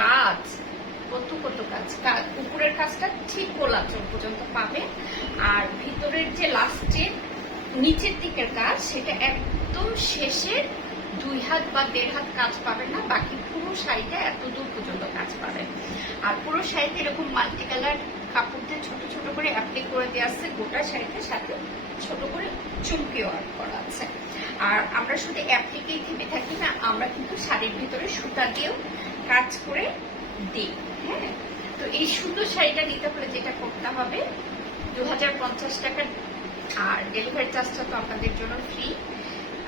কাজ, কত কত কাজ। উপরের কাজটা ঠিক গোলাচল পর্যন্ত পাবে, আর ভিতরের যে লাস্টের নিচের দিকের কাজ সেটা একদম শেষের 2 হাত বা 1.5 হাত কাজ পাবেন না, বাকি পুরো শাড়িটা এত দূর পর্যন্ত কাজ পাবেন। আর পুরো শাড়িতে এরকম মাল্টি কালার কাপড় দিয়ে ছোট ছোট করে অ্যাপ্লিক করে দেওয়া আছে, গোটা শাড়িতে সাথে ছোট করে চুমকি ওয়ার্ক করা আছে। আর আমরা শুধু অ্যাপ্লিকেই থেমে থাকি না, আমরা কিন্তু শাড়ির ভিতরে সুতা দিয়েও কাজ করে দিই। হ্যাঁ, তো এই সুন্দর শাড়িটা নিতে হলে যেটা করতে হবে, 2050 টাকা, আর ডেলিভারি চার্জটা তো আপনাদের জন্য ফ্রি।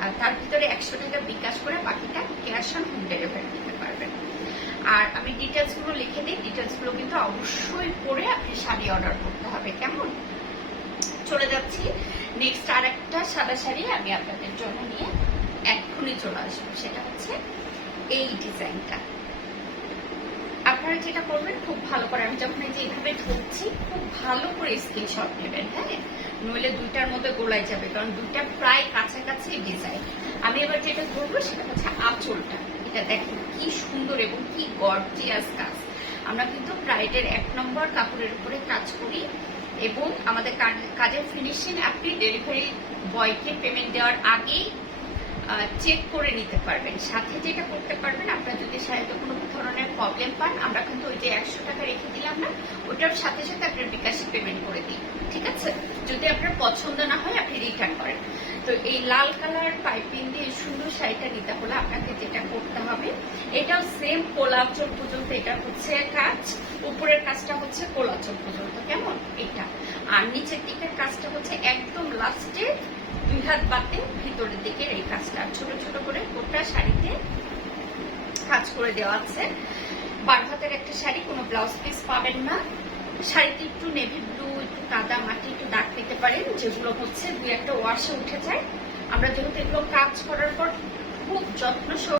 আর তার ভিতরে 100 টাকা বিকাশ করে বাকিটা ক্যাশ অন হোম ডেলিভারি দিতে পারবেন। আর আমি ডিটেলস গুলো লিখে দিই, ডিটেলস গুলো কিন্তু অবশ্যই পরে আপনি শাড়ি অর্ডার করতে হবে। কেমন? চলে যাচ্ছি নেক্সট আর একটা সাদা শাড়ি আমি আপনাদের জন্য নিয়ে এক্ষুনি চলে আসবো। সেটা হচ্ছে এই ডিজাইনটা। আপনারা যেটা করবেন, খুব ভালো করে, আমি যখন এই যে এইভাবে ধরছি, খুব ভালো করে স্ক্রিনশট নেবেন। হ্যাঁ, নইলে দুইটার মধ্যে গোলাই যাবে, কারণ দুইটা প্রায় কাছাকাছি ডিজাইন। আমি এবার যেটা করবো সেটা হচ্ছে আঁচলটা। এটা দেখুন কি সুন্দর এবং কি গর্জিয়াস কাজ। আমরা কিন্তু ব্রাইডের 1 নম্বর কাপড়ের উপরে কাজ করি, এবং আমাদের কাজের ফিনিশিং আপনি ডেলিভারি বয়কে পেমেন্ট দেওয়ার আগেই চেক করে নিতে পারবেন। সাথে যেটা করতে পারবেন, আপনার যদি শাড়িতে কোনো ধরনের প্রবলেম পান, আমরা কিন্তু ওই যে 100 টাকা রেখে দিলাম না, ওটার সাথে সাথে আপনার বিকাশে পেমেন্ট করে দিই। ঠিক আছে? যদি আপনার পছন্দ না হয় আপনি রিটার্ন করেন। তো এই লাল কালার পাইপিং দিয়ে সুন্দর শাড়িটা নিতে হলে আপনাকে যেটা করতে হবে, এটাও সেম কোলাচল পর্যন্ত, এটা হচ্ছে কাজ, উপরের কাজটা হচ্ছে কোলাচল পর্যন্ত। কেমন? এটা আর নিচের দিকের কাজটা হচ্ছে একদম লাস্টে 2 হাত বাতে ভিতরের দিকের এই কাজটা ছোট ছোট করে গোটা শাড়িতে কাজ করে দেওয়া আছে। 12 হাতের একটা শাড়ি, কোনো ব্লাউজ পিস পাবেন না। শাড়িতে একটু নেভি ব্লু, একটু কাদা মাটি, একটু দাগ পেতে পারেন, যেগুলো হচ্ছে 2 একটা ওয়াশে উঠে যায়। আমরা যেহেতু এগুলো কাজ করার পর খুব যত্ন